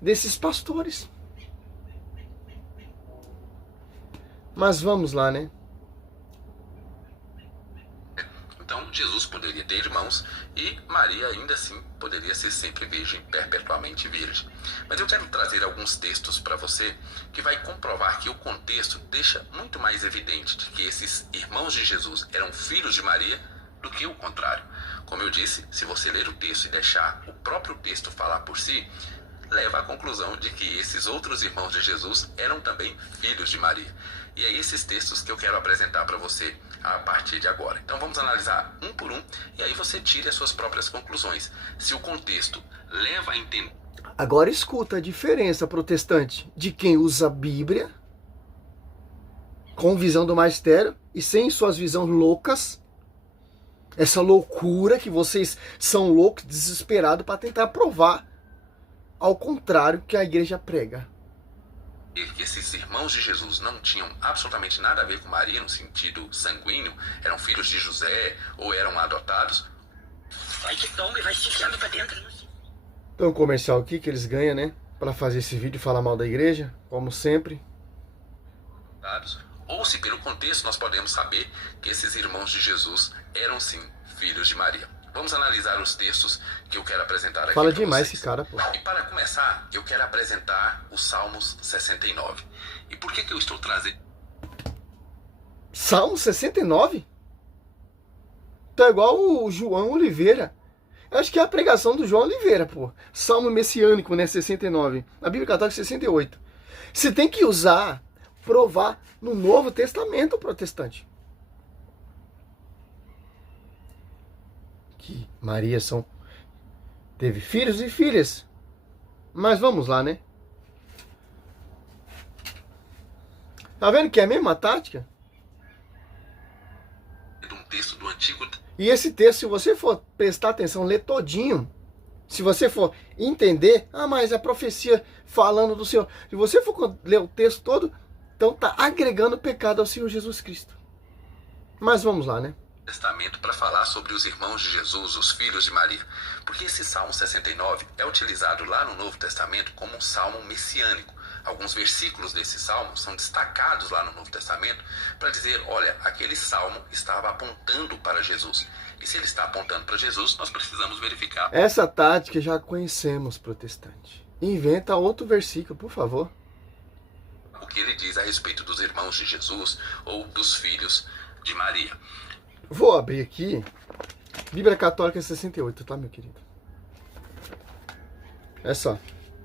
desses pastores. Mas vamos lá, né? Então, Jesus poderia ter irmãos e Maria ainda assim poderia ser sempre virgem, perpetuamente virgem. Mas eu quero trazer alguns textos para você que vai comprovar que o contexto deixa muito mais evidente de que esses irmãos de Jesus eram filhos de Maria do que o contrário. Como eu disse, se você ler o texto e deixar o próprio texto falar por si, leva à conclusão de que esses outros irmãos de Jesus eram também filhos de Maria. E é esses textos que eu quero apresentar para você a partir de agora. Então vamos analisar um por um e aí você tire as suas próprias conclusões. Se o contexto leva a entender... Agora escuta a diferença, protestante, de quem usa a Bíblia com visão do magistério e sem suas visões loucas. Essa loucura que vocês são loucos, desesperados para tentar provar ao contrário que a igreja prega. Que esses irmãos de Jesus não tinham absolutamente nada a ver com Maria no sentido sanguíneo, eram filhos de José ou eram adotados. Vai que toma e vai se enfiando pra dentro. Então, um comercial aqui que eles ganham, né? Para fazer esse vídeo e falar mal da igreja, como sempre. Ou se pelo contexto nós podemos saber que esses irmãos de Jesus eram sim filhos de Maria. Vamos analisar os textos que eu quero apresentar aqui. Fala demais esse cara, pô. E para começar, eu quero apresentar os Salmos 69. E por que eu estou trazendo... Salmo 69? Então é igual o João Oliveira. Eu acho que é a pregação do João Oliveira, pô. Salmo messiânico, né? 69. Na Bíblia Católica, 68. Você tem que usar, provar no Novo Testamento, protestante. Que Maria teve filhos e filhas. Mas vamos lá, né? Tá vendo que é a mesma tática? um texto do Antigo... E esse texto, se você for prestar atenção, ler todinho, se você for entender, mas a profecia falando do Senhor, se você for ler o texto todo, então tá agregando pecado ao Senhor Jesus Cristo. Mas vamos lá, né? Testamento para falar sobre os irmãos de Jesus, os filhos de Maria. Porque esse Salmo 69 é utilizado lá no Novo Testamento como um salmo messiânico. Alguns versículos desse salmo são destacados lá no Novo Testamento para dizer, olha, aquele salmo estava apontando para Jesus. E se ele está apontando para Jesus, nós precisamos verificar. Essa tática já conhecemos, protestante. Inventa outro versículo, por favor. O que ele diz a respeito dos irmãos de Jesus ou dos filhos de Maria. Vou abrir aqui, Bíblia Católica 68, tá, meu querido? É só.